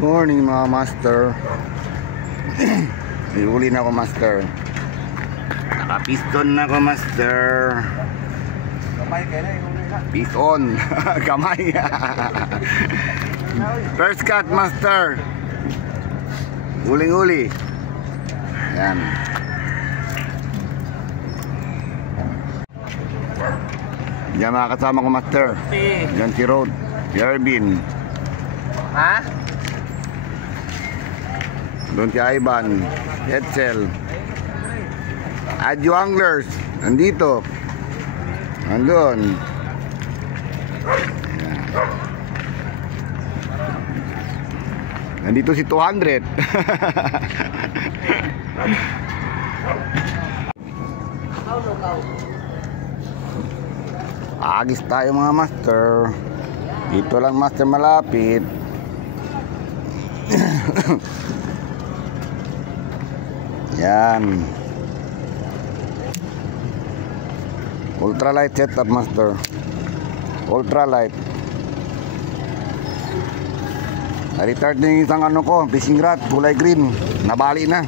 Morning mga master. May huli na ako master. Nakapiston na ako master. Kamay kaya na yung huli na. Piston. Kamay. First cut master. Huling-huli. Yan. Yan mga kasama ko master. Yan si Rod, si Ervin. Ha? Doon si Ivan, Edsel. Adyo Anglers, nandito. Nandun. Nandito si 200. Agis tayo mga master. Dito lang master malapit. Yan. Ultralight setup master. Ultralight. Na-retard na yung isang ano ko, fishing rod, kulay green. Nabali na.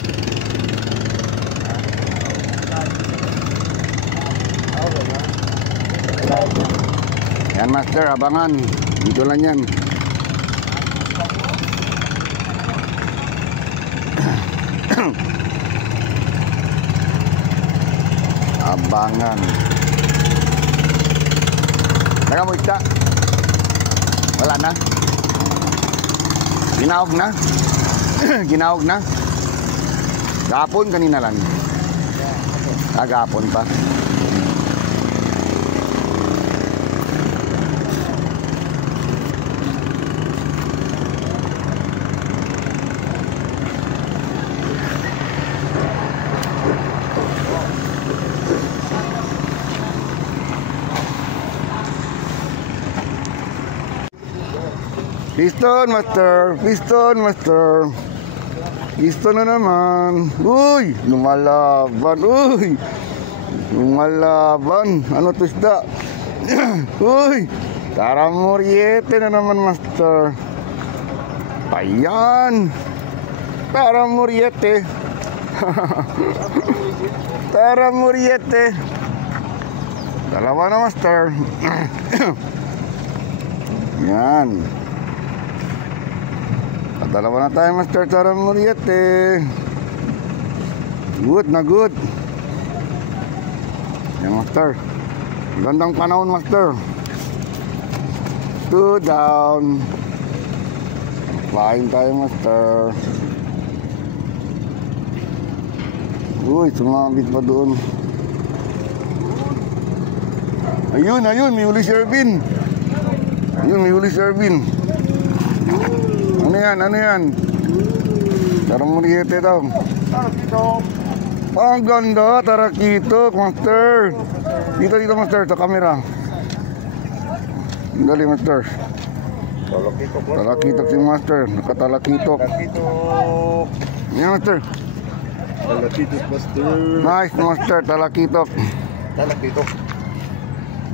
Yan master, abangan. Dito lang yan. Abangan. Teka mo isda. Wala na. Ginawag na. Ginawag na. Gapon kanina lang. Gapon pa. Piston master, piston master. Piston na naman. Uy, lumalaban. Uy, lumalaban. Ano to isda? Uy, Tara Moriete na naman master. Ayan. Tara Moriete. Tara Moriete. Dalawa na master. Yan. Dalawa na tayo master. Tara Moriete. Good na good. Yan master. Gandang panahon master. 2 down. Flying tayo master. Uy, sumabit pa doon. Ayun, ayun, may huli si Ervin. Ayun, may huli si Ervin. Ano yan, ano yan? Tara Moriete daw. Tarakitok. Ang ganda, tarakitok master. Dito, dito master, sa camera. Dali master. Tarakitok. Talakitok si master, nakatalakitok. Tarakitok. Yan master. Tarakitok master. Nice master, talakitok. Tarakitok.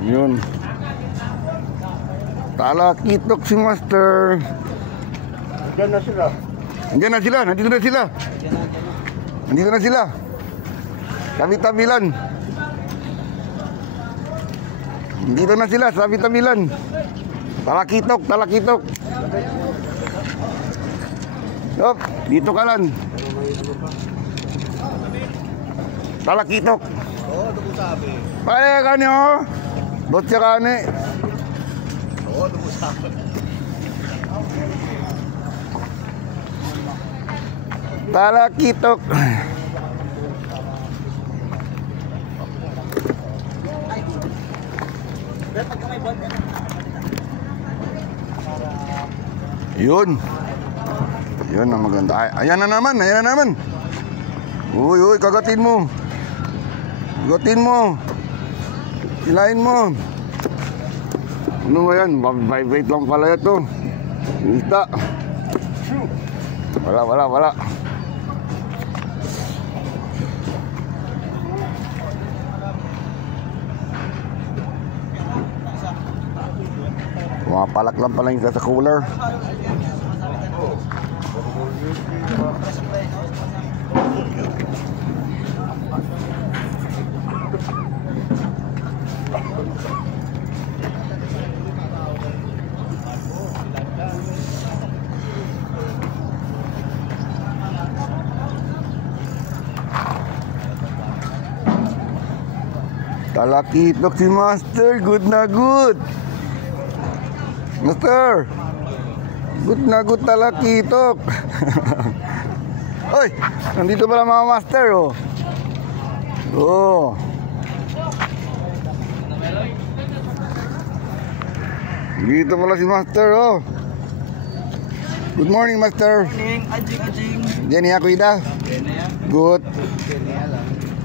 Yun. Talakitok si master. Diyan na sila. Andiyan na sila, nandito na sila. Nandito na sila. Tabi-tabilan. Nandito na sila, tabi-tabilan. Talakitok, talakitok. Hop, dito ka lang. Talakitok. Oo, ito mo sabi. Paya ka niyo. Botya ka ni. Oo, ito mo sabi. Talakitok. Yun. Yun ang maganda. Ay, ayan na naman, ayan na naman. Uy, uy, kagatin mo. Kagatin mo. Silain mo. Ano ba yan? Vibrate lang pala ito. Isda. Wala, wala, wala. Pumapalak lang pala yung sa cooler. Talakitok si Master. Good na good. Master. Good na good talakitok. Oy, nandito pala mga Master, oh. Oh. Dito pala si Master, oh. Good morning, Master. Good morning, Ajing. Jenny ako ida. Good.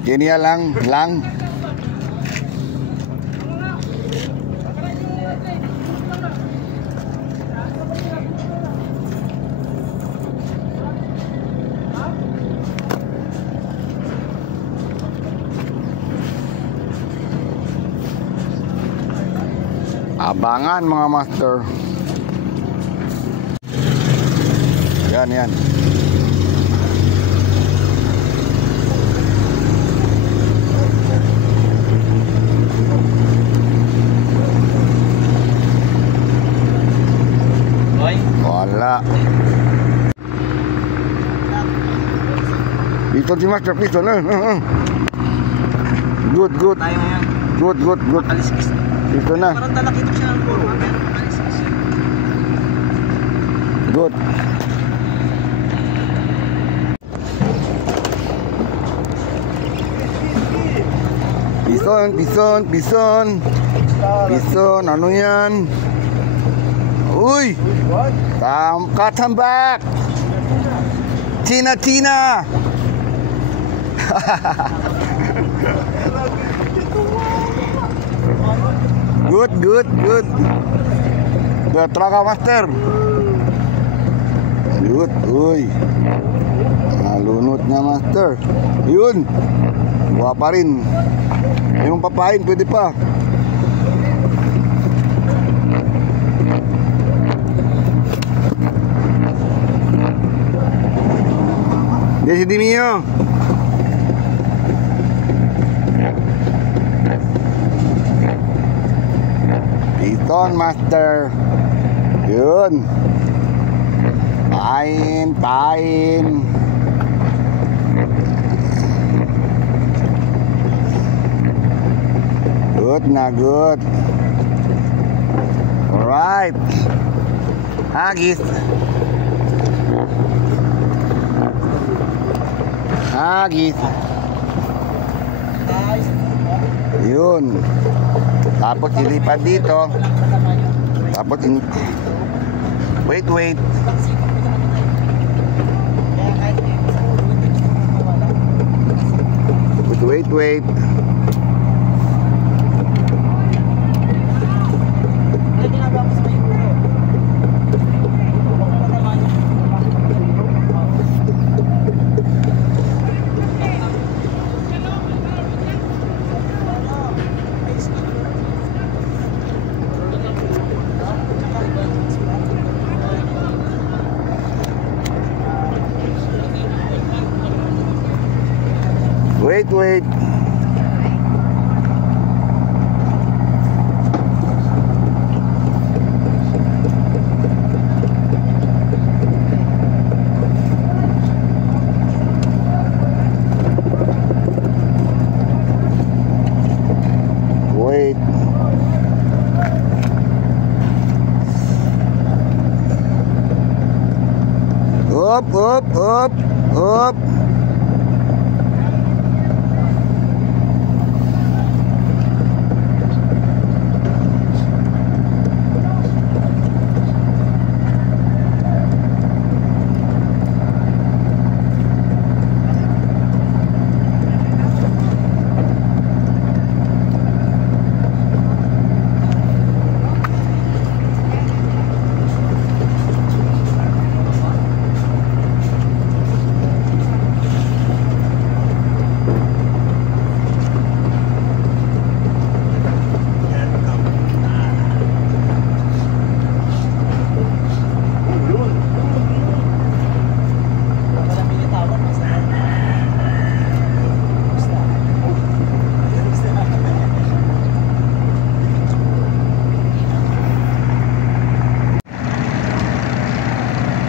Jenny lang. Abangan mga Master. Yan. Wala. Dito si Master Piston. Good. Tayo ngayon. Good. Kaliskis. Dito na. Parang talakitok siya ng puro. Pero kaliskis. Good. Pison, ano yan? Uy! Katambak! Tina! Good. Betra ka, Master. Good, uy. Nalunod na, Master. Yun. Buha pa rin. Yung papain, pwede pa. Desi mio. Piton, Master. Yun. Pain. Good. Alright. Hagis. Yun. Tapos ilipad dito. Tapos wait. Wait. Up.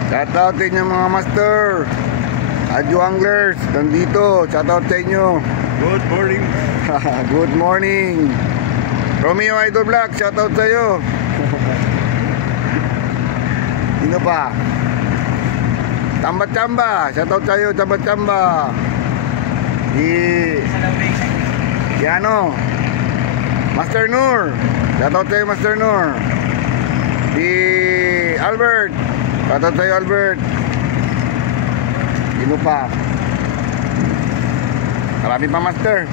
Shoutout sa inyo mga Master. Adyo Anglers, nandito. Shoutout sa inyo. Good morning. Good morning. Romeo Idol Black, shoutout sa'yo. Sino pa? Chamba-chamba, shoutout sa'yo, chamba-chamba. Si ano? Master Nur, shoutout sa'yo, Master Nur. Si Albert, shoutout sa'yo, Albert. Sino pa? Marami pa, Master.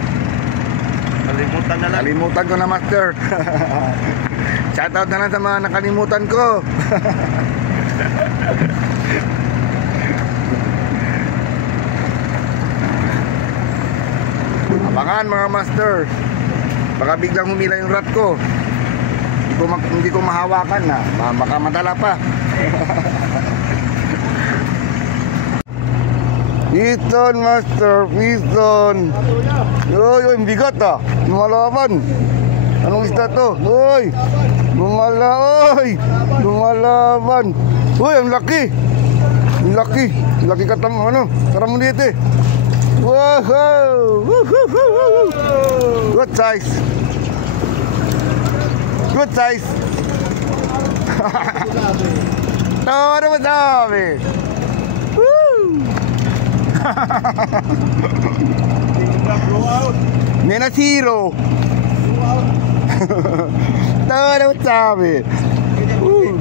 Kalimutan na lang. Kalimutan ko na, Master. Shoutout na lang sa mga nakalimutan ko. Abangan mga Master. Baka biglang humila yung rat ko. Hindi ko mahawakan na. Baka madala pa. Piston, Master, piston. Yoy, bigat ah. Lumalaban. Anong isda to? Uy, lumalaban. Uy, ang laki. Ang laki. Ang laki katam, ano? Karam ulit eh. Wow. Good size. Good size. Todo madami. Nena zero. Todo sabi.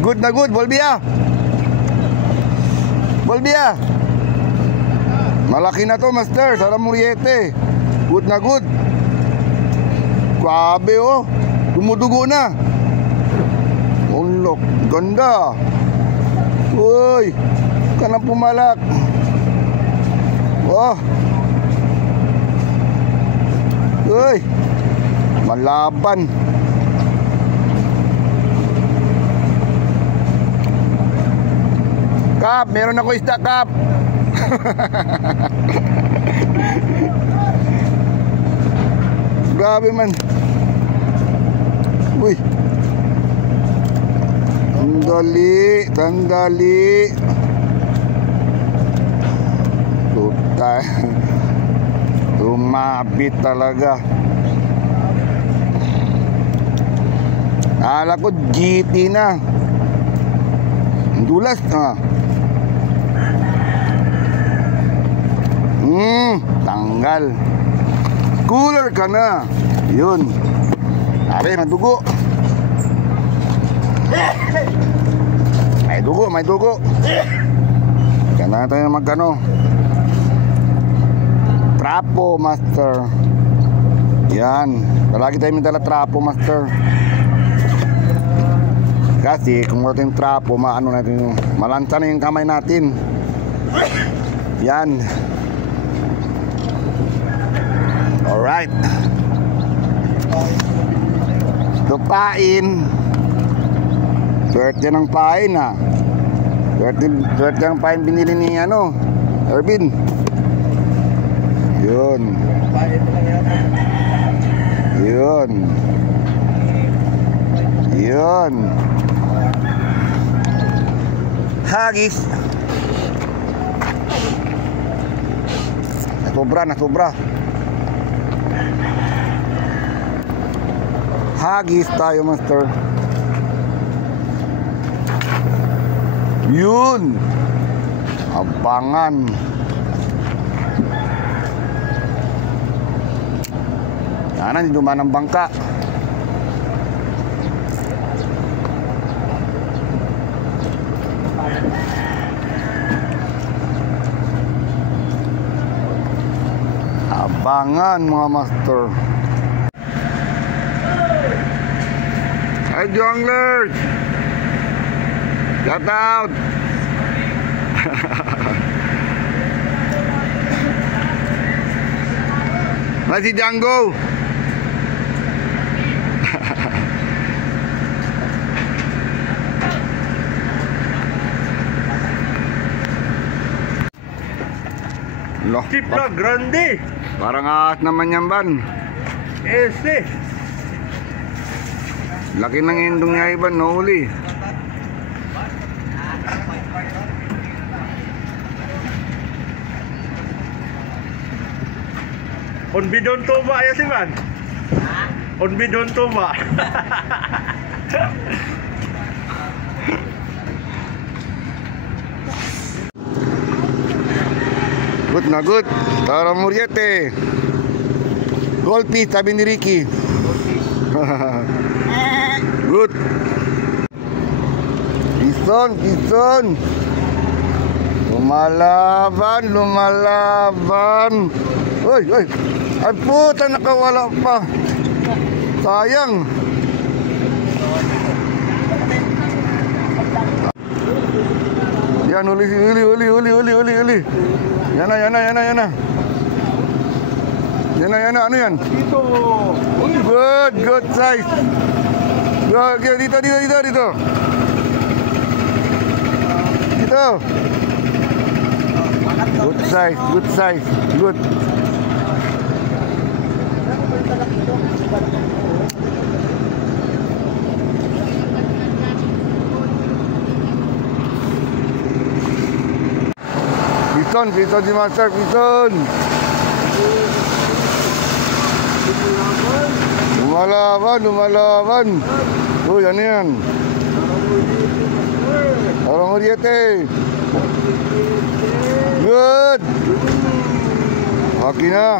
Good na good, Bolbia. Bolbia. Malaki na to, Master, sa Muriete. Good na good. Grabe oh. Dumudugo na. Unlock, ganda. Uy, kanang pumalak. Oh. Uy. Malaban. Kap, meron ako isda, Kap. Grabe man. Uy. Tandali. Tumabit talaga. Akala ko GT na. Dulas na. Tanggal. Cooler ka na. Yun. Sabi, madugo. May dugo. Kaya tayo magkano. Trapo, Master. Yan. Lagi tayo may dala trapo, Master. Kasi kung wala tayong trapo, malansa na yung kamay natin. Yan. Alright. Ito pain. Swerte ng pain ah. Swerte ng pain binili ni Ervin. Yun. Hagis. Nasobra. Hagis tayo, Master. Yun. Abangan. Sana hindi dumaan ang bangka. Abangan mga Master. Hi Jonglers. Shout out. Masih Django. Loh, Chipla grande. parang ahas naman yan, Ban. Ese. Laki ng indong niya, Iban, nahuli. On bidon tuba ya si man. On bidon tuba. Good na good. Tara Muriete. Goldfish, sabi ni Ricky. Good. Pison. Lumalaban. Uy. Ay puta, nakawala pa. Sayang. Yan, uli. Yan na. Ano yan? Dito. Good size. Okay, dito. Dito. Good size. Good. Pison si Master, pison. Lumalaban. Oh, yan yan. Tara Muriete. Good. Okay na.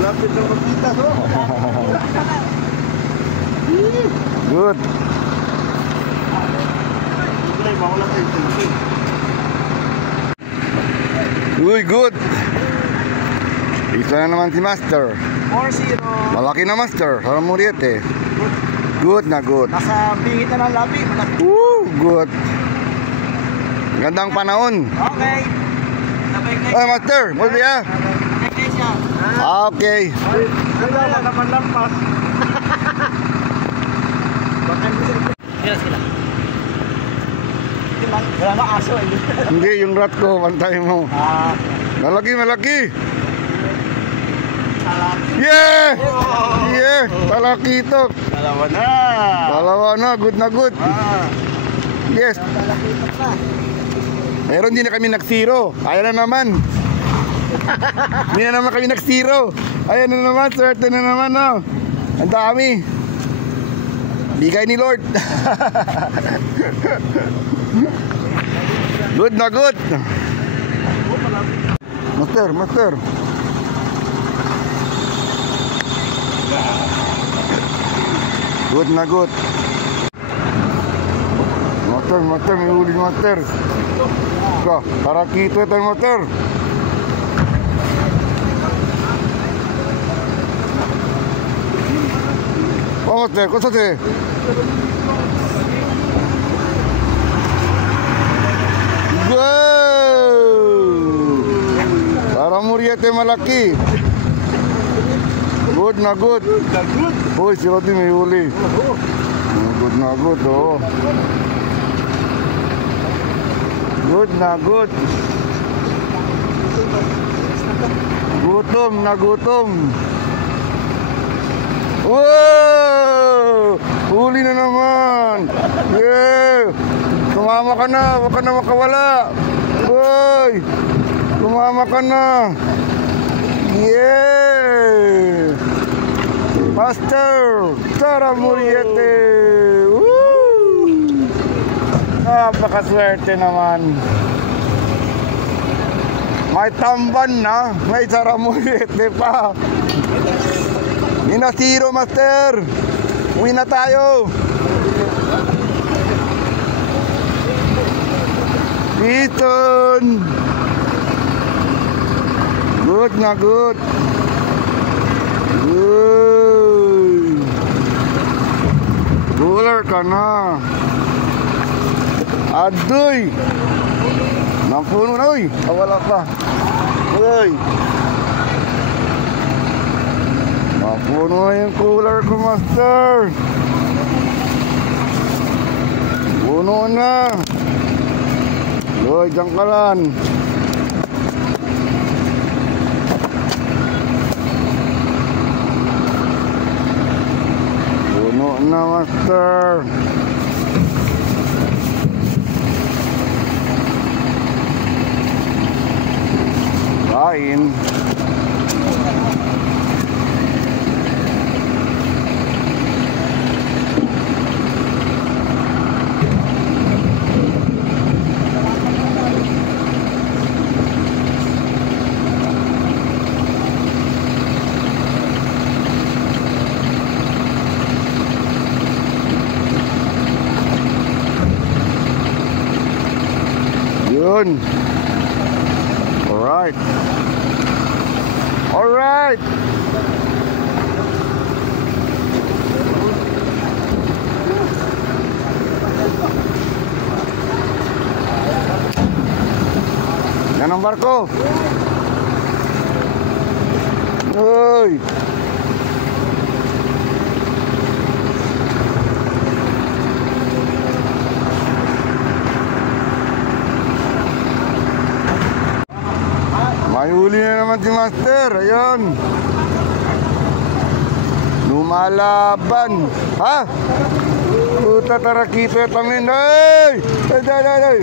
Lapit na makita to. Good. Uy, good. Isa na naman si Master. 4-0. Malaki na Master. Tara Muriete. Good na good. Nasa bingit na ng labi. Good. Gandang panahon. Okay. Sabay kayo. Ay, Master. Muli ya. Sabay kayo siya. Okay. Wala naman lampas. Sila. Wala na aso. Hindi, yung rat ko. Pantay mo. Malaki. Yeah! Talaki ito. Dalawa na. Good na good. Yes. Meron din na kami nag-zero. Ayan na naman. Hindi na naman kami nag-zero. Ayan na naman. Swerte na naman. No? Ang dami. Bigay ni Lord. Good na good. Master. Good na good. Master, may huli Master. Para kita ito Master. Oh Master, kung saan Tara Muriete malaki. Good na good. Uy, si Rodi may huli. Good na good, oh. Good na good. Gutom na gutom. Wow! Huli na naman. Yeah! Tumama ka na, huwag ka na makawala. Uy! Tumama ka na. Yeah! Master! Tara Muriete! Woo! Napakaswerte naman. May tamban na. May Tara Muriete pa. Minasiro, Master! Uwi na tayo! Piton! Good na good! Uy! Cooler ka na! Adoy! Napuno na, uy! Wala pa! Uy! Napuno na yung cooler ko, Master! Puno na! Uy, diyan ka lang! Puno na, Master! Kain! Yun. Alright. Alright. Yan ang barko. Uy. May huli na naman si Master. Ayun. Lumalaban. Ha? Puta tarakito tamin. Ay! Ay, ay, ay, ay.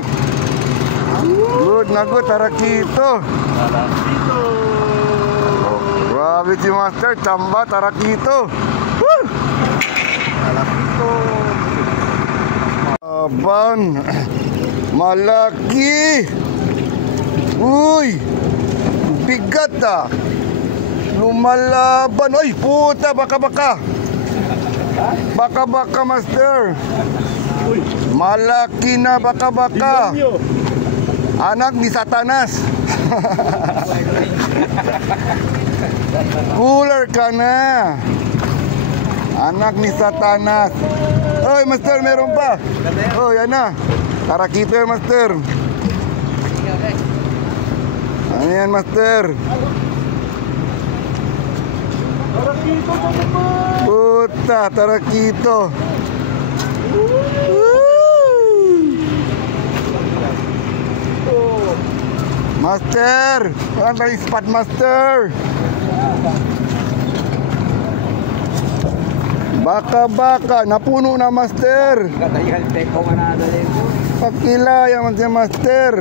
Good na good, tarakito. Tarakito. Oh, grabe si Master. Tamba, tarakito. Woo! Tarakito. Aban. Malaki. Uy. Bigat ah. Lumalaban. Ay, puta, baka-baka. Baka-baka, Master. Malaki na baka-baka. Anak ni Satanas. Cooler ka na. Anak ni Satanas. Oy, Master, meron pa. Oh, yan na. Tarakito yan, Master. Ano yan, Master? Tarakito pa naman. Puta, tarakito. Master! Saan tayo spot, Master? Baka-baka, napuno na, Master. Pakila, yaman siya, Master.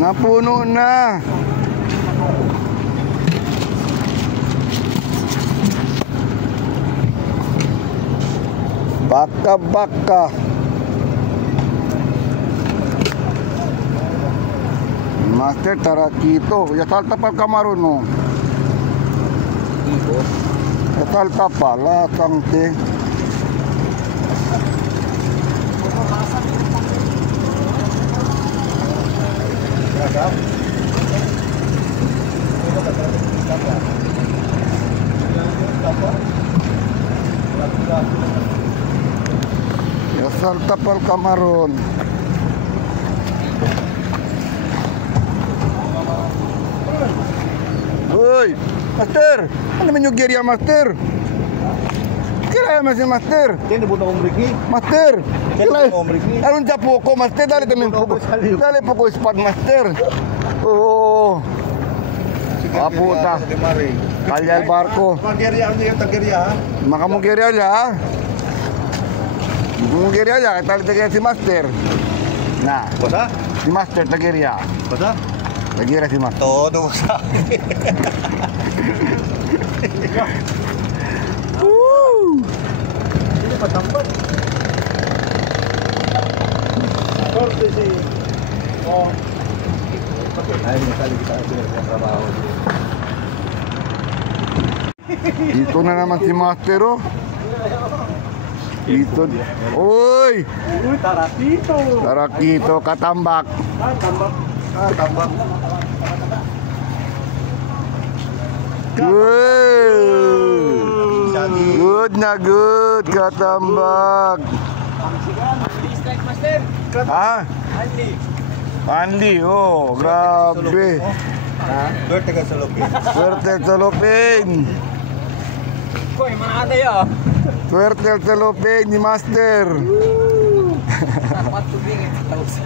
Napuno na. Baka-baka. Master, tarakito. Ya salta pa kamaro, no? Ya salta pala, tangte. Ya salta pal kamaron. Uy, Master, ano naman yung gear yan, Master? Kailangan mo si Master. Kaya nabuto kong Ricky. Master, Kailangan mo Ricky. Anong dyan po ko, Master? Dali kami po. Dali po ko spot, Master. Oo. Ah, puta. Kalyal barko. Tagerya, ano yung tagerya ha? Makamugerya ha? Mugerya ya, tali tagerya si Master. Nah, Basa? si Master tagerya. Basa? Tagerya si Master. Todo basa. Woo! Hindi patampat. Korte si... Oh. Ay, nasali kita sa trabaho. Dito na naman si Master, oh. Dito. Uy! Uy, tarakito. Tarakito, katambak. Ah, tambak. Ah, tambak. Good na good, katambak. Strike, Master. Ah, Andy. Andy, oh, grabe. Ha? Swerte ka sa lupin. Swerte sa lupin. Koy, mana tayo. Swerte sa lupin ni Master. Dapat tubig ang tausa.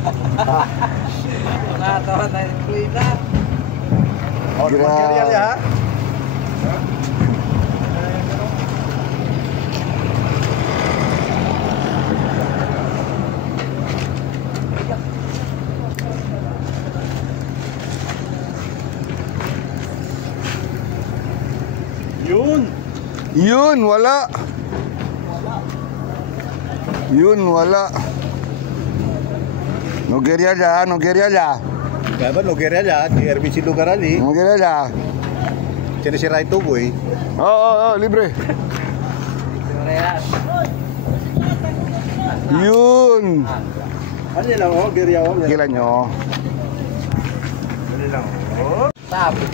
Nakatawa tayo ng kuwita. Oh, tagerya niya ha? Yun. Yun, wala. Yun, wala. Nogeria ya, Nogeria ya. Kaya ba, lugar niya, di RBC lugar ali. Nogeria ya. Sino si Ray Tuboy? Oh, libre. Yun. Ano lang oh, birya oh. Kailan nyo? Ano lang oh. Sabi.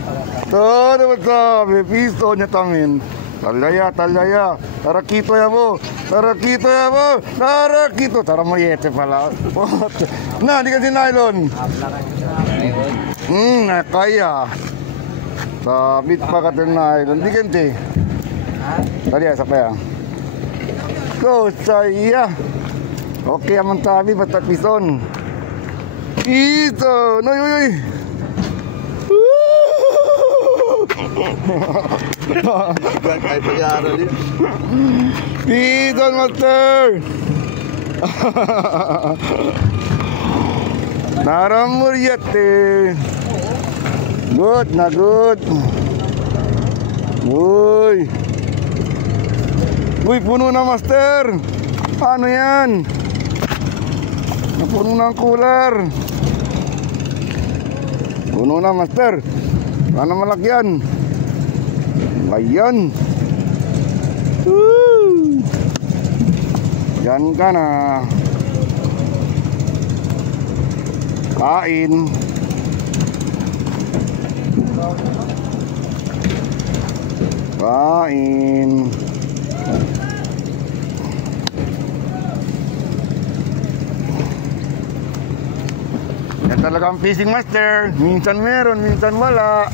Ito naman sabi, piso niya tamin. Talaya. Tarakito ya mo. Tarakito. Taramuriete pala. Na, di kasi nylon. Nakaya. Sabit pa ka ng nylon. Di ganti. Tadi ya, siapa ya? Go saya. Oke, aman sabi, basta pison. Ito. Noy. Kahit pag-aaral yun. Pison, master. Naramuriate. Good na good. Uy, puno na, master. Ano yan? Napuno na ang cooler. Puno na, master. Sana malakyan. Ayan. Yan ka na. Kain. Yan talaga ang fishing master. Minsan meron, minsan wala.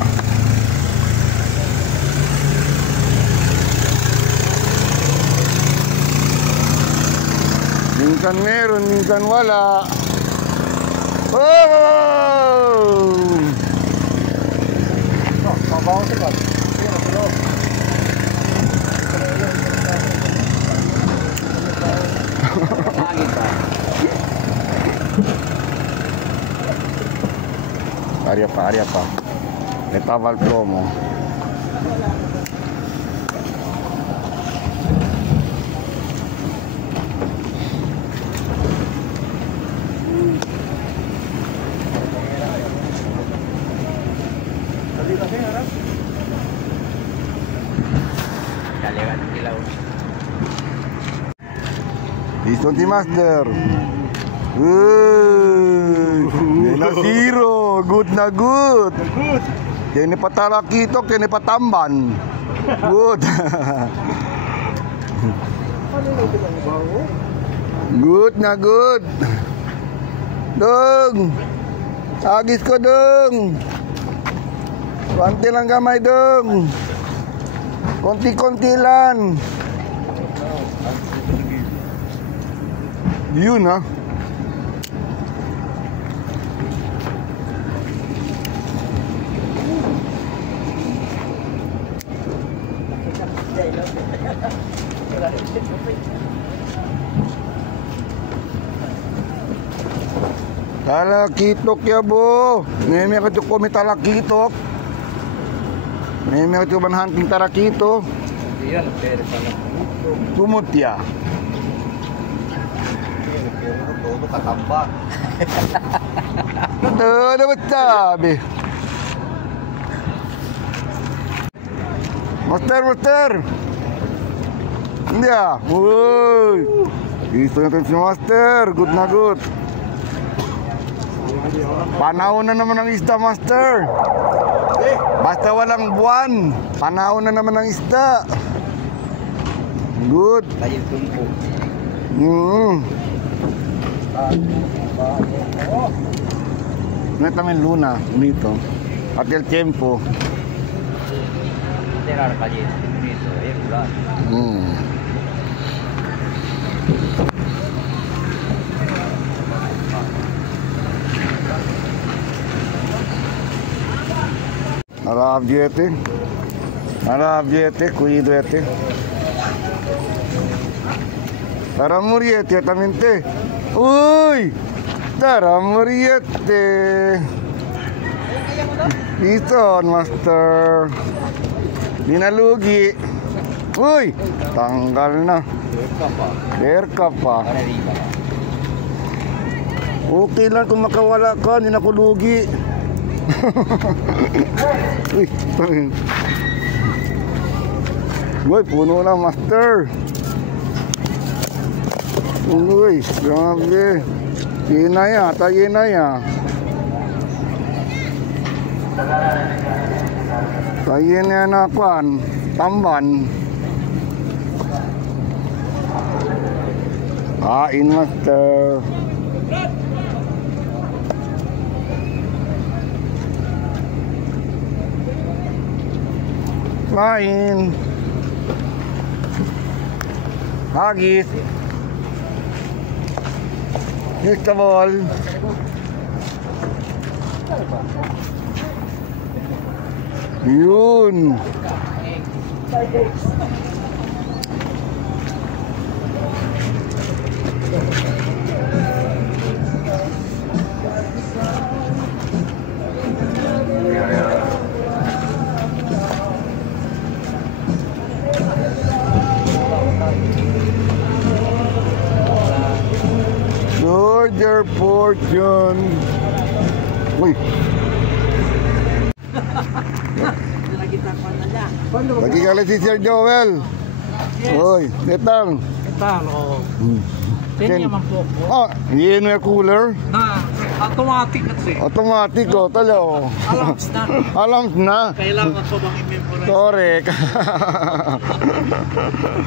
Minsan meron, minsan wala. Oh! Mabaho sila. Área pa. Estaba el plomo. Listo, Master. Yan na zero. Good na good. Kini patalakito, kini patamban. Good. Good na good. Dong. Agis ko, dong. Konti lang gamay, dong. Konti-konti lang. Yun, ha? Talakitok ya, bo. Nemi ka ko may talakitok. Nemi ka man hunting tarakito. Iyan, pero pala. Tumot ya. Todo katamba. Ito naman sabi. Master. Hindi ah. Uy. Gusto natin si Master. Good na good. Panahon na naman ang isda, Master. Basta walang buwan. Panahon na naman ang isda. Good. Kayo tumpo. No también luna, bonito. Hasta el tiempo. Tirar caliente, bonito, regular. Arabjete, cuido este. Taramuriete también te. Uy, taramuriete. Listo, Master. Dinalugi. Uy, tanggal na. Berka pa. Okay lang kung makawala ka, hindi na ko lugi. Uy, uy, puno na, Master. Uy, grabe. Yenaya, ta yenaya. Ta yenaya na kwan, tamban. Kain, master. Kain. Hagis. Vegetable. Yun. Georgia Fortune. Uy. Lagi kali si Sir Joel. Uy, netang. Tal, oo. Kanya man po. Ah, yun yung cooler. Na, automatic kasi. Automatic oh, tala oh. Alarms na. Alarms na. Kailangan ko bang i-memorize? Correct.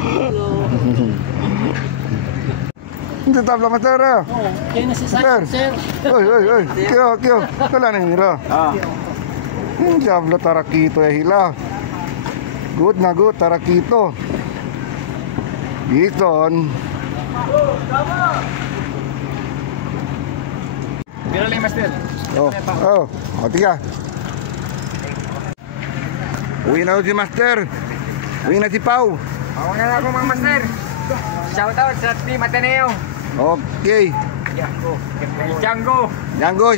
Hello. Hindi tabla matera. Oh, kaya na si Sir. Sir. Oy. Kyo. Kala na hila. Ah. Hindi tabla tarakito ya hila. Good na good, tarakito. Giton. Birali, master. Oh, tiga. Uwi na si Master. Uwi na si Pau. Ako na lang ako mga master. Shoutout sa Team Ateneo. Okay. Django.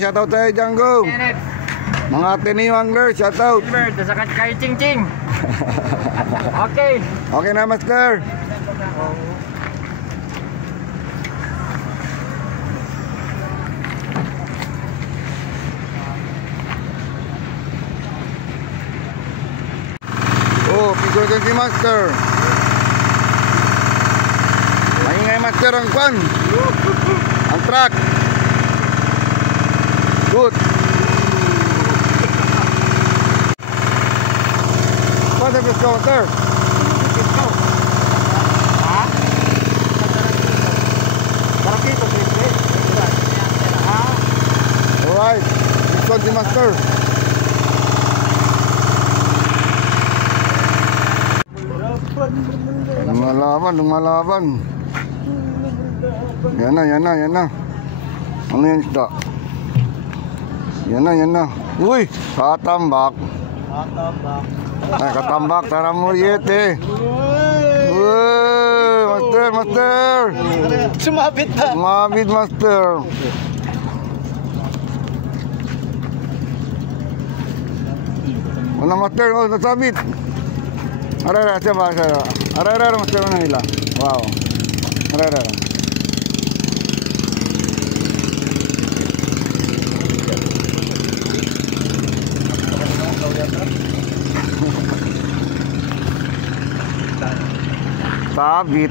Shoutout tayo Django. Kenneth. Mga Ateneo Angler, shoutout. Gilbert. Saka kay Ching Ching. Okay. Okay na Master. Oh, picture din si Master. Maingay Master ang kwan. Ang truck. Good. What is this Master? Alright. Picture si Master. Lumalaban. Yan na. Ano yan isda? Yan na. Uy, katambak. Ay, katambak, tara mo yete. Uy, master. Sumabit na. Sumabit, master. Wala, master, nasabit. Ara, coba. Ara, master mana nila? Wow. Ara. Sabit.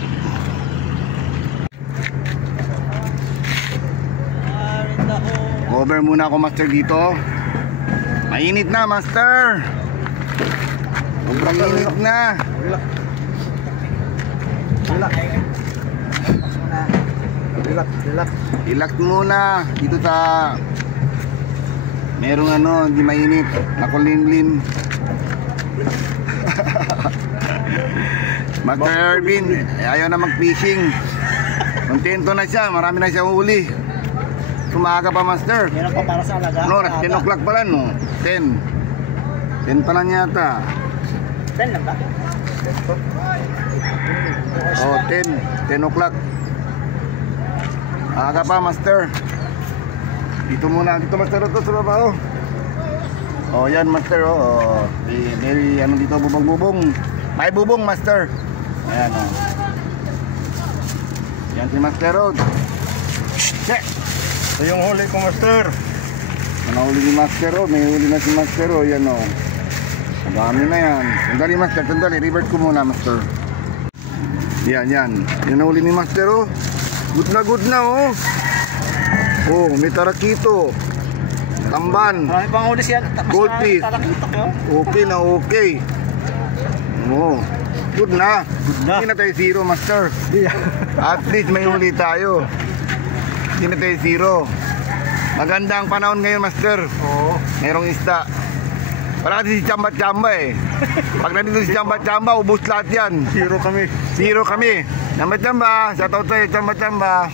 Over muna ako master dito. Mainit na master. Sobrang init na. Relax muna dito sa merong hindi mainit, nakulimlim. Master Erwin ayaw na mag-fishing. Kontento na siya, marami na siya huli. Sumaga pa master. Meron pa para sa alaga. No, 10 o'clock pala no. 10 pa lang yata. 10 lang ba? Oh, 10 o'clock. Aga pa master. Dito master ito sa baba oh. Oh yan master oh. May dito bubong. May bubong master. Ayan oh. Yan si master oh. Check. Ito yung huli ko, master. Nahuli ni master oh. May huli na si master oh. Yan oh. Dami na yan. Sandali master, revert ko muna master. Yan. Yan nahuli ni master oh. Good na oh. Oh, may tarakito. Tamban. Marami pang huli siya. Goldfish. Okay na okay. Oh, good na. Hindi na tayo zero, master. At least may huli tayo. Hindi na tayo zero. Maganda ang panahon ngayon, master. Oo. Merong isda. Wala kasi si Chamba-Chamba eh. Pag nandito si Chamba-Chamba, ubus lahat yan. Zero kami. Zero kami. Chamba-Chamba, shout out sa'yo, Chamba-Chamba.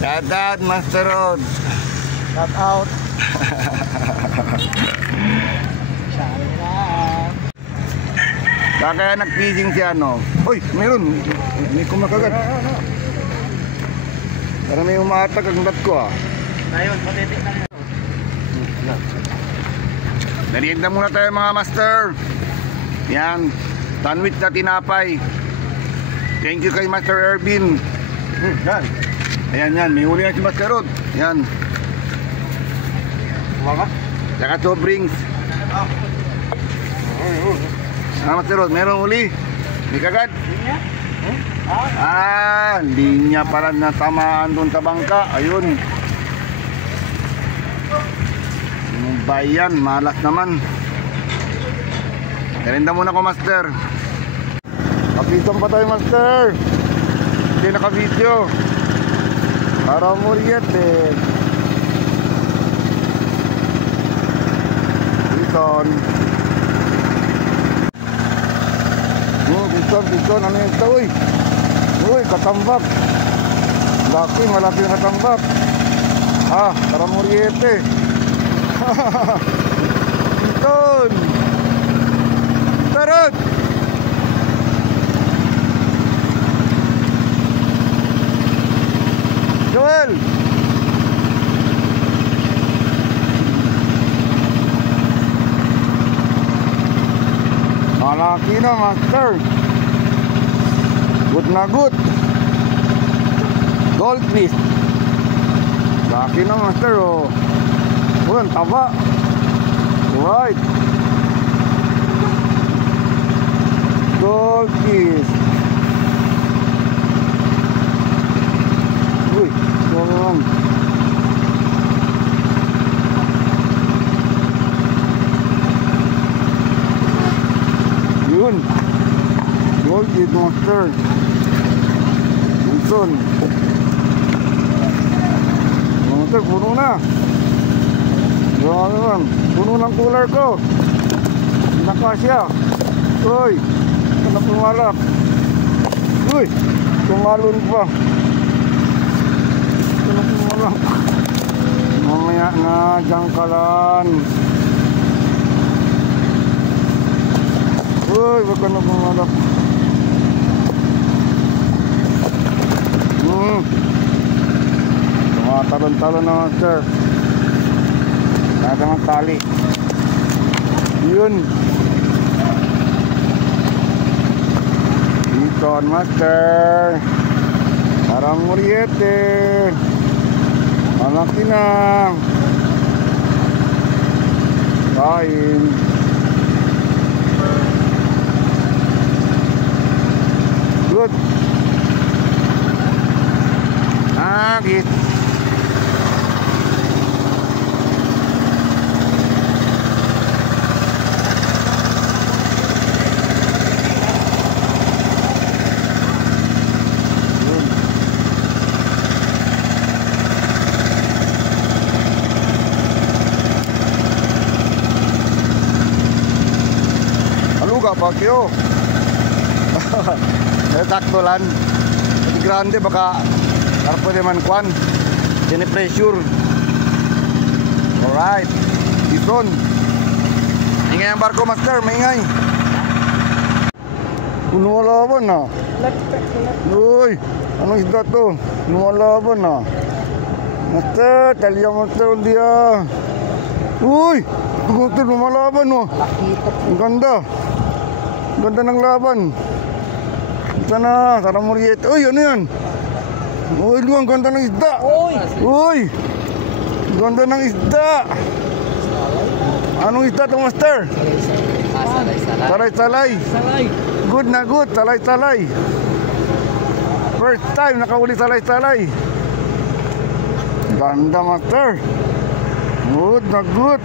Shout out, Master Rod. Shout out. Kaya nag-fishing si ano. Uy, meron. May kumakagat. Parang may umatag ang lat ko ah. Ayun, patitik lang. Merienda muna tayo mga master. Yan, sandwich na tinapay. Thank you kay Master Ervin. Yan. Ayan yan, may huli na si Master Rod. Yan, Kumaka. saka soft drinks. Master Rod, meron huli. May kagad. Linya pala natamaan doon sa bangka. Ayun. Ano ba yan? Malas naman. Merienda muna ko, master. Kapitan pa tayo, master. Hindi naka-video. Para muriet eh. Piton. Piton. Ano yung ito? Uy, katambak. Laki, malaki yung katambak. Para muriet eh. Piton. Tarot. Joel. Malaki na, master. Good na good. Goldfish. Laki na, master. Oh, ang taba. Right. Goldfish. Uy, naman. Yun. Goldfish, master. Wilson. Master, puno na. Grabe naman. Puno ng cooler ko. Nakasya. Uy. Ano pumalak? Uy. Tumalon pa. Ano pumalak? Mamaya na. Jangkalan. Uy. Baka na pumalak. Tumatalon-talon na, master. Nada ng tali. Yun. Piton, master. Parang muriete. Malaki na. Kain. Good. Gitu. Pakyo. Sakto lang. Grande baka karpo naman kwan. Ini pressure. Alright. Ison. Ingay ang barko, master, maingay. Lumalaban na. Uy, anong isda to? Lumalaban na. Master, talya master dia. Uy, gusto lumalaban no. Ang ganda. Ganda ng laban. Sana, sarang muriet. Uy, ano yan? Uy, ang ganda ng isda. Uy, ganda ng isda. Anong isda ito, master? Salay-salay. Good na good, salay-salay. First time nakahuli salay-salay. Ganda, master. Good na good.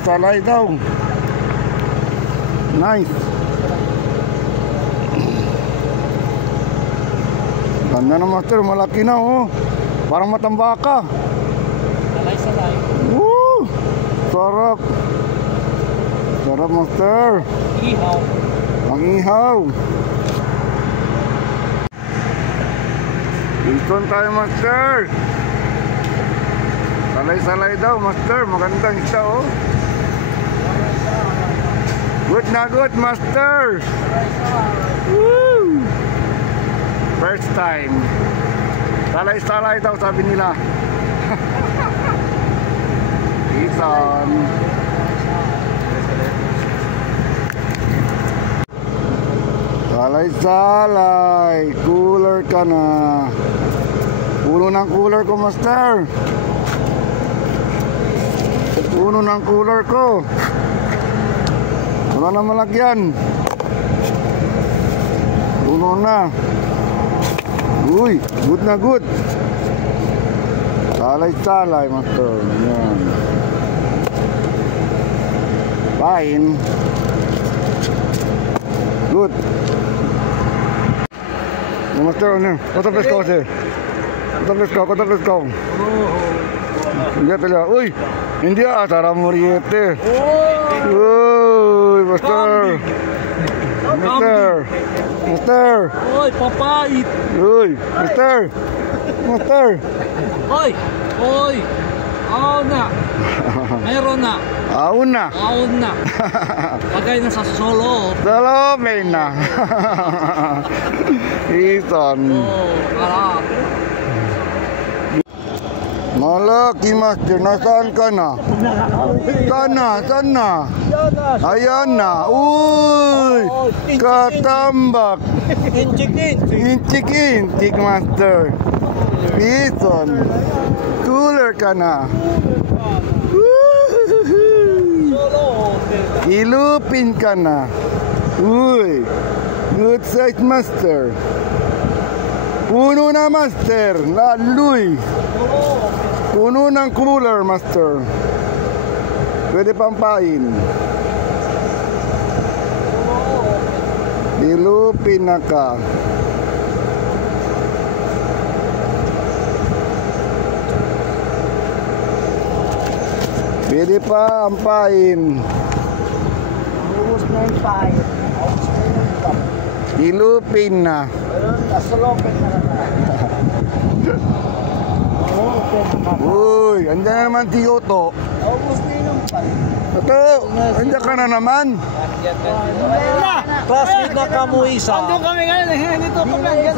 Salay daw. Nice. Ganda na, master. Malaki na, oh. Parang matambaka. Salay. Woo! Sarap. Sarap, master. Ihaw. Ang ihaw. Dito tayo, master. Salay daw, master. Magandang isda, oh. Good na good, master. Woo! First time. Salay daw, sabi nila. Isan. Salay. Cooler ka na. Puno ng cooler ko, master. Puno ng cooler ko. Wala na malagyan. Puno na. Uy, good na good. Salay, master. Yan. Fine. Good. Master, ano? Kota plesko kasi. Kota plesko. Hindi pala. Uy, hindi asara muriete. Uy, master. Oy, papait. Uy, master. Oy. Aw na. Meron na. Aun na. Lagay na sa solo. Salome na. Isan. Ala. Malaki, master. Nasaan ka na? Sana. Ayan na. Uy! Katambak. Inchik, master. Isan. Cooler ka na. Ilupin ka na. Uy! Good size, master. Puno na, master. Laluy. Puno ng cooler, master. Pwede pampain. Ilupin na ka. Pwede pa ampain. Ubus na yung pahay. Ilupin na. Asalopin na lang. Uy, andyan na naman si Yoto. Ubus na yung pahay. Yoto, andyan ka na naman. Classmate na kamo isa. Andun kami ngayon. Dito kami ngayon.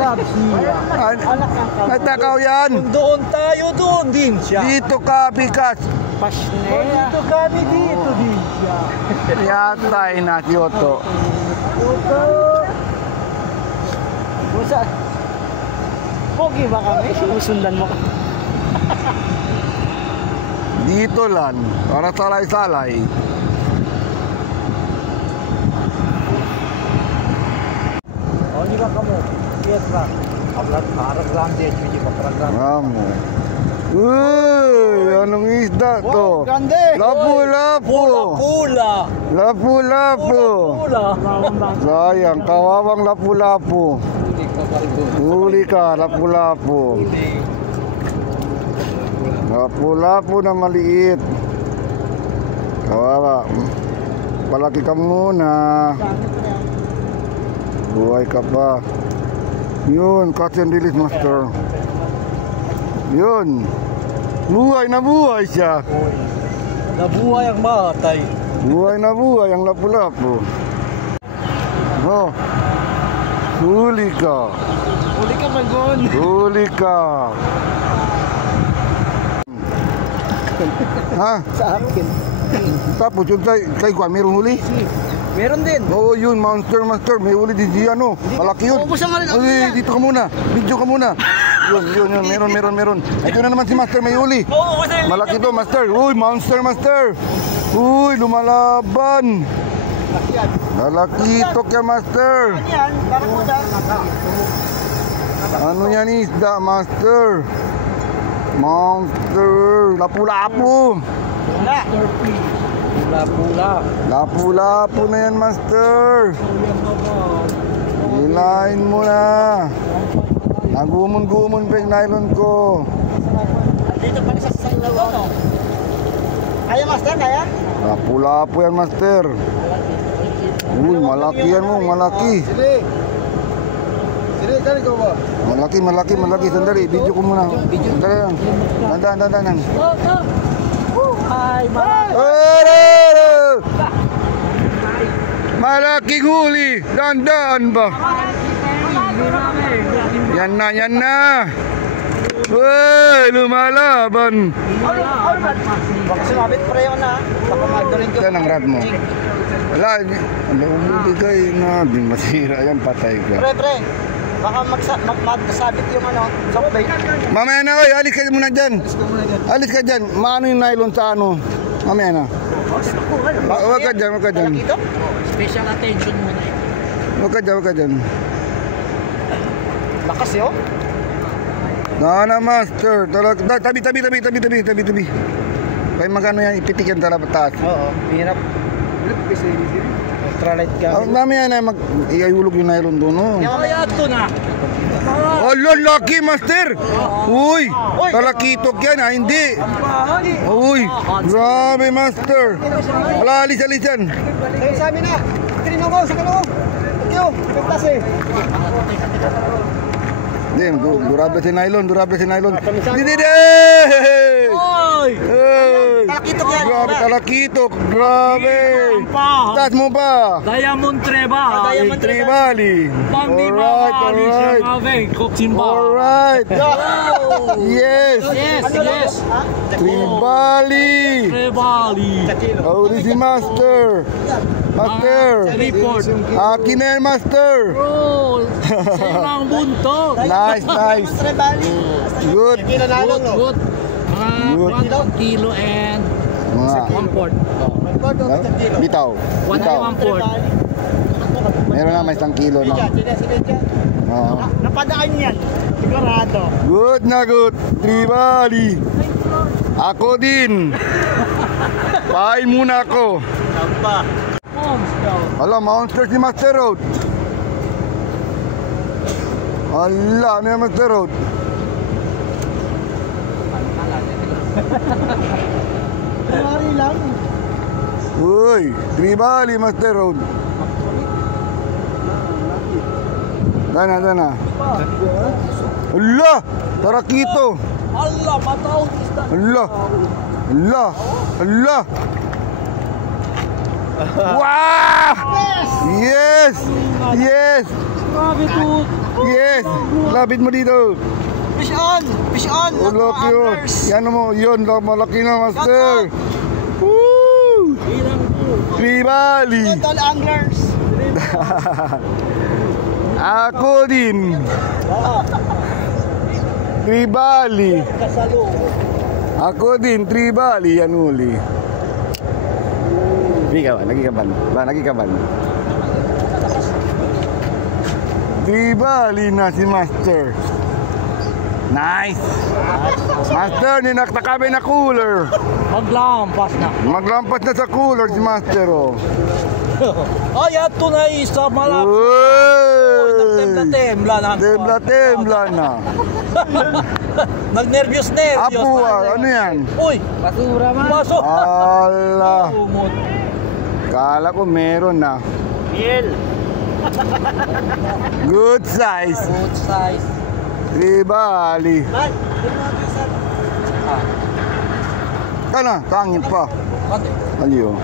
Natakaw yan. Doon tayo, doon din siya. Dito ka, Bikas. Dito kami, dito din siya. Yatay na si Yoto. Busa. Pogi ba kami? Susundan mo ka. Dito lang, para salay-salay. Oh, di ba kamo? Yes, ba? Para grande, hindi ba para grande? Amo. Uy, anong isda to? Grande! Lapu-lapu. Lapu-lapu. Sayang, kawawang lapu-lapu. Huli ka, lapu-lapu. Lapu-lapu na maliit. Kawawa. Palaki ka muna. Buhay ka pa. Yun, catch and release, master. Yun. Buhay na buhay siya. Nabuhay ang matay. Buhay na buhay ang lapu-lapu. Oh. Huli ka. Huli ka, Magon. Huli ka. Ha? Sa akin. Tapos yun kay Kwan, meron huli? Meron din. Oo, yun, monster, master. May huli din diyan, no? Malaki yun. Ubus ang malaki. Uy, dito ka muna. Video ka muna. Yun. Meron. Ito na naman si master, may huli. Malaki to, master. Uy, monster, master. Uy, lumalaban. Lalaki ito kaya, master. Yan, para po dyan. Ano yan isda, master? Monster. Lapu-lapu. Pula-pula. Lapu-lapu na yan, master. Hilain mo na. Nagumon-gumon pa yung nylon ko. Dito pa sa sasayaw, no? Kaya, master, kaya? Lapu-lapu yan, master. Uy, malaki yan mo, malaki. Sini, kali kau ba? Malaki. Sandali, video ko muna. Sandali lang. Dandan. Ay, Malaking huli. Dandan ba? Yan na. Uy, lumalaban. Baka sumabit pa rin na. Baka magdurin ko. Yan ang rad mo. Wala, ano bigay na. Di masira yan, patay ka. Pre. Baka magsabit yung ano, soft bait. Mamaya na, oy, alis ka muna dyan. Alis ka dyan. Maano yung nylon sa ano? Mamaya na. Huwag ka dyan. special attention muna eh. Huwag ka dyan. Lakas yun. Na, master. Tabi. Kaya magano yan, ipitik yan talaga taas. Oo, hirap. Ultralight ka. Mamaya na, iayulog yung nylon doon. Oh. Kaya ito na. Oh, laki, master! Uy! Talakitok yan, ha? Hindi! Uy! Grabe, master! Wala, alis yan! Tayo sa amin na. Tinino ko, sa kaloob. Thank you. Pagtas eh. Hindi, durable si nylon. Hindi! Oy! Talakitok yan. Grabe, talakitok! Grabe! Taas mo pa! Diamond Treva. Tribali! Pangdibawali siya maweng koksimba. Alright! Yes! Tribali! Trevali. Oh, this is master! Report. Akin na yan, master! Bro, silang buntot. Nice! Good! Good. Good. 1 kilo and Mga 1/4. bitaw. 1 and 1/4. Meron na may 1 kilo, no? Oo. Napadaan yan. Sigurado. Good na good. Tribali. Ako din. Pain muna ako. Ala, monster si Master Road. Ala, ano yung Master Road? Kumari lang. Uy, Tribali, Master Road. Dana. Ala, tarakito. Allah, mataw isda. Ala. Wow! Yes! Grabe to. Yes! Labit mo dito. Fish on. Ulok yun. Yan mo, yun. Malaki na, master. Woo! Tribali. All anglers. Ako din. Tribali. Ako din, Tribali. Yan uli. Lagi kaban. Tribali na si Master. Nice. Master, ninaktakabay na cooler. Maglampas na sa cooler si Master, oh. Ay, ato na isa malap. Uy! Tembla na. Tembla na. Nag-nervyos. Apo, ano yan? Uy, basura man. Baso. Ala. Kala ko meron na. Biel. Good size. Tribali. Kana, tangin pa. Aliyo.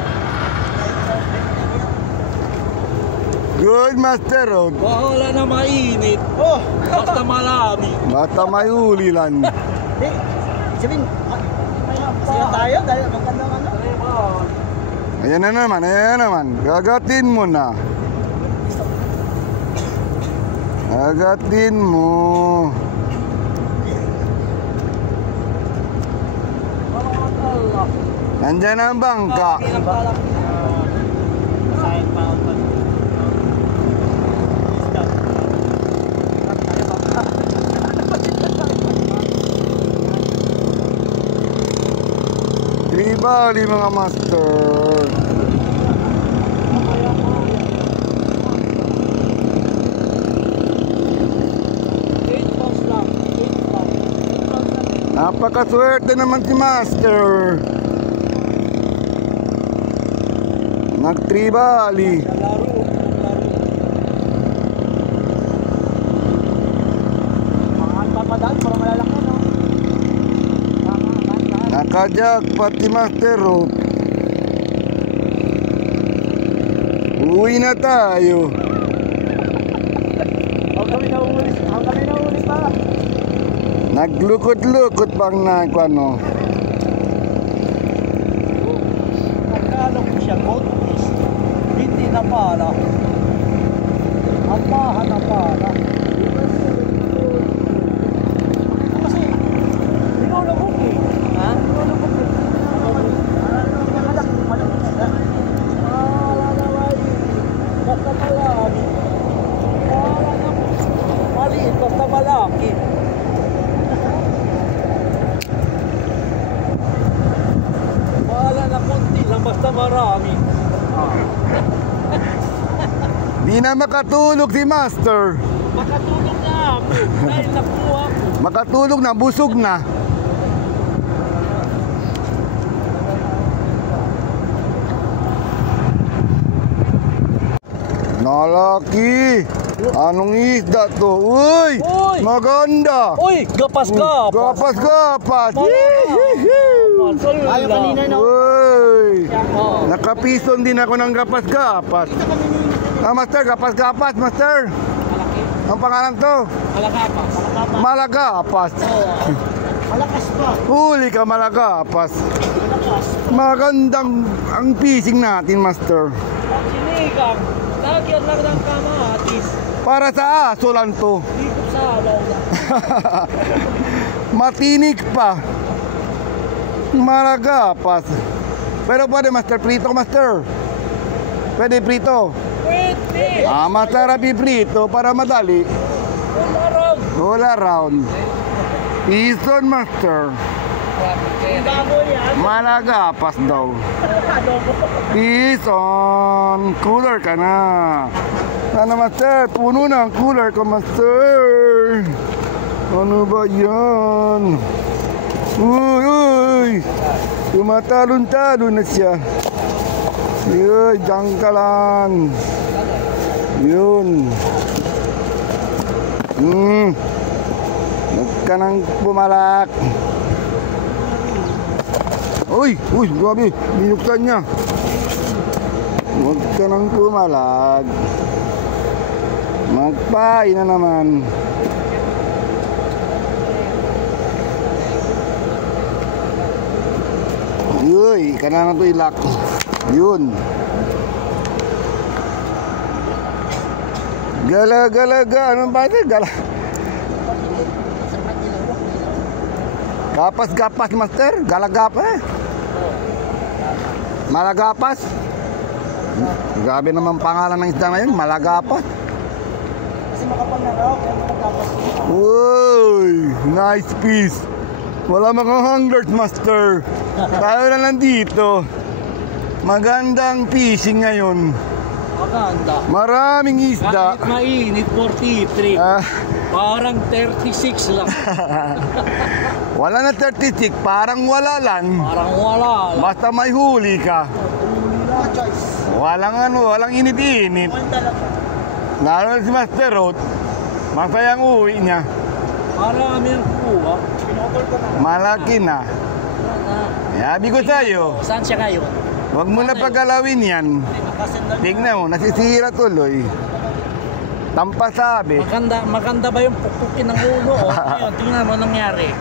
Good, Master Road. Wala na mainit. Basta malami. Basta may ulilan. Sabihin, masaya tayo dahil magandang ano. Ayan na naman. Gagatin mo na. Gagatin mo. Nandyan ang bangka. Tribali mga master. Napakaswerte naman si master. Nag-tribali. Nakajakpat si Master Rope. Uwi na tayo. Naglukot-lukot pang ano. Nagkalo ko siya, goldfish. Hindi na pala. Ampahan na pala. Kasi, nilulubog eh. Ha? Nilulubog eh. Basta malaki. Maliit, basta malaki. Wala na konti lang, basta marami. Di na makatulog si Master. Makatulog na ako dahil nakuha ko. Makatulog na, busog na. Nalaki. Anong isda to? Uy! Uy! Maganda! Uy! Gapas-gapas! Gapas-gapas! Ayaw kanina na. Uy! Oh. Nakapison din ako ng gapas-gapas. Ah, Master, gapas-gapas, Master. Malaki. Ang pangalan to? Malagapas. Malagapas. Malakas pa. Huli ka, malagapas. Malakas. Magandang ang fishing natin, Master. Sinigang. Lagyan lang ng kamatis. Para sa aso lang to. Dito sa abaw na. Matinik pa. Malagapas. Pero pwede, Master, prito, Master. Pwede prito. Pwede. Masarap prito para madali. Umarog. All around. Ison, Master. Bago yan. Malagapas daw. Ison. Cooler ka na. Sana, Master. Puno na ang cooler ko, Master. Ano ba yan? Uy, uy. Tumatalon-talon na siya. Uy, diyan ka lang. Yun. Huwag ka nang pumalak. Uy, uy, grabe. Binuksan niya. Huwag ka nang pumalag. Magpain na naman. Uy, kanana to ilak. Yun. Gala-gala-ga. Anong ba ito? Gala. Gapas-gapas, Master. Galagapas. Malagapas. Grabe naman pangalan ng isda na yun. Malagapas. Kasi makapal na raw, kaya malagapas. Uy, nice piece. Wala mga hanglers, Master. Tayo na lang dito. Magandang fishing ngayon. Maganda. Maraming isda. Kahit mainit, 43. Parang 36 lang. Wala na 36, parang wala lang. Parang wala lang. Basta may huli ka. Walang init-init. Lalo si Master Rod, masayang uwi niya. Marami ang kuha. Malaki na. Sabi ko sa'yo, Saan siya ngayon? huwag mo na paggalawin yan. Tingnan mo, nasisira tuloy. Tampasabi. Maganda ba yung pupukin ng ulo? O, ngayon, tingnan mo nangyari.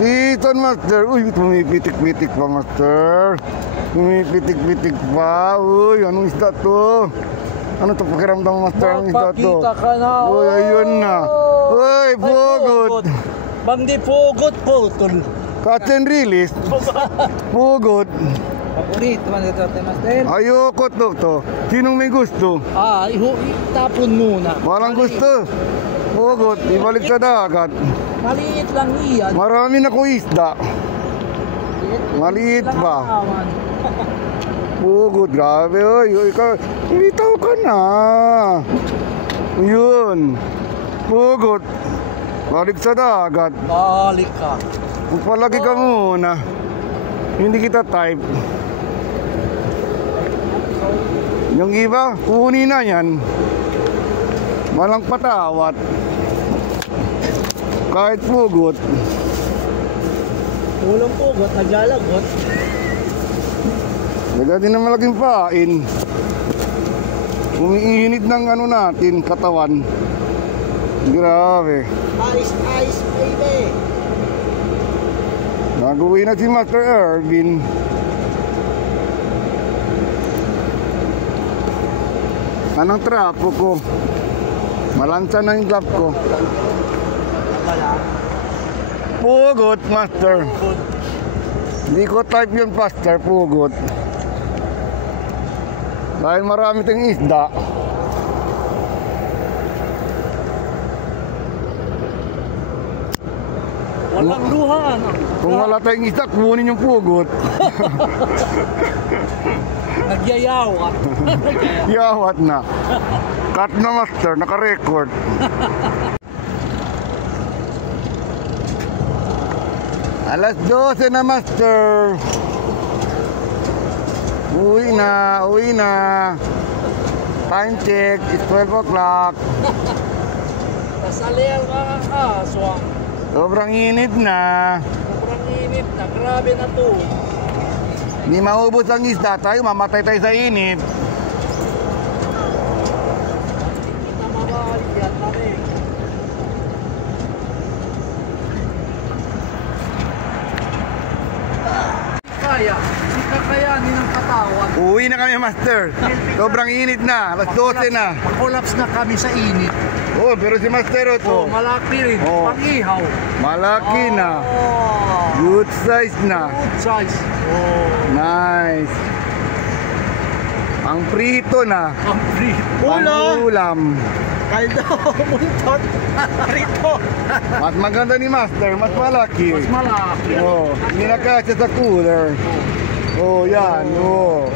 Titon, Master. Uy, tumipitik-pitik pa, Master. Tumipitik-pitik pa. Uy, anong isda to? Ano to pakiramdam, Master? Anong isda to? Magpakita ka na. Uy, ayun na. Uy, pugot. Bandi pugot, putol. Catch and release. Pugot. Paborito man ito, Master. Ayoko to. Sinong may gusto? Itapon muna. Walang gusto. Pugot, ibalik sa dagat. Maliit lang iyan. Marami na ko isda. Maliit ba? Pugot, grabe oy. Ikaw, ilitaw ka na. Yun. Pugot. Balik sa dagat. Balik ka. Magpalagi ka muna. Hindi kita type. Yung iba, kunin na yan. Walang patawat. Kahit pugot. Ulong pugot, naglalagot. Daga din na malaking pain. Umiinit ng ano natin, katawan. Grabe. Ice, baby. Nag-uwi na si Master Ervin. Anong trapo ko? Malansa na yung glove ko. Pugot, Master. Hindi ko type yun, Master. Pugot. Dahil marami tayong isda. Walang luha, ano? Kung wala tayong isda, kunin yung pugot. Nagyayawat. Yawat na. Cut na, Master. Naka-record. Alas 12 na, Master. Uwi na. Time check. It's 12 o'clock. Kasali ang mga aswang. Sobrang init na. Sobrang init na. Grabe na to. Hindi maubos ang isda tayo. Mamatay tayo sa init. Hindi na mawali yan na rin. Kaya. Hindi ka kayanin ang katawan. Uwi na kami, Master. Sobrang init na. Alas 12 na. Collapse na kami sa init. Oh, pero si Master Oh, ito. malaki rin. Oh. Pang-ihaw. Malaki na. Oh. Good size na. Good size. Oh. Nice. Ang prito na. Ang free. Ang ulam. Kaldo. Muntot. Rito. Mas maganda ni Master. Mas malaki. Mas malaki. Oh, hindi na kasya sa cooler. Oh, yan. Oh.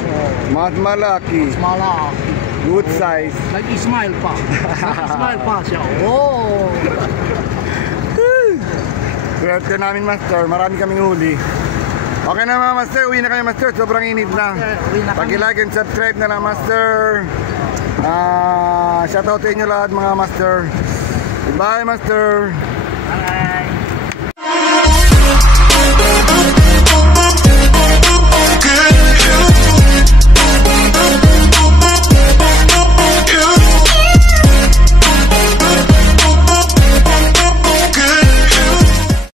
Mas malaki. Malaki. Good size. Nag-smile pa. Nag-smile pa siya. Oh. Swerte namin, Master. Marami kaming huli. Okay na mga Master. Uwi na kami, Master. Sobrang init na. Uwi na kami. Pag-like and subscribe na lang, Master. Shoutout sa inyo lahat, mga Master. Goodbye, Master.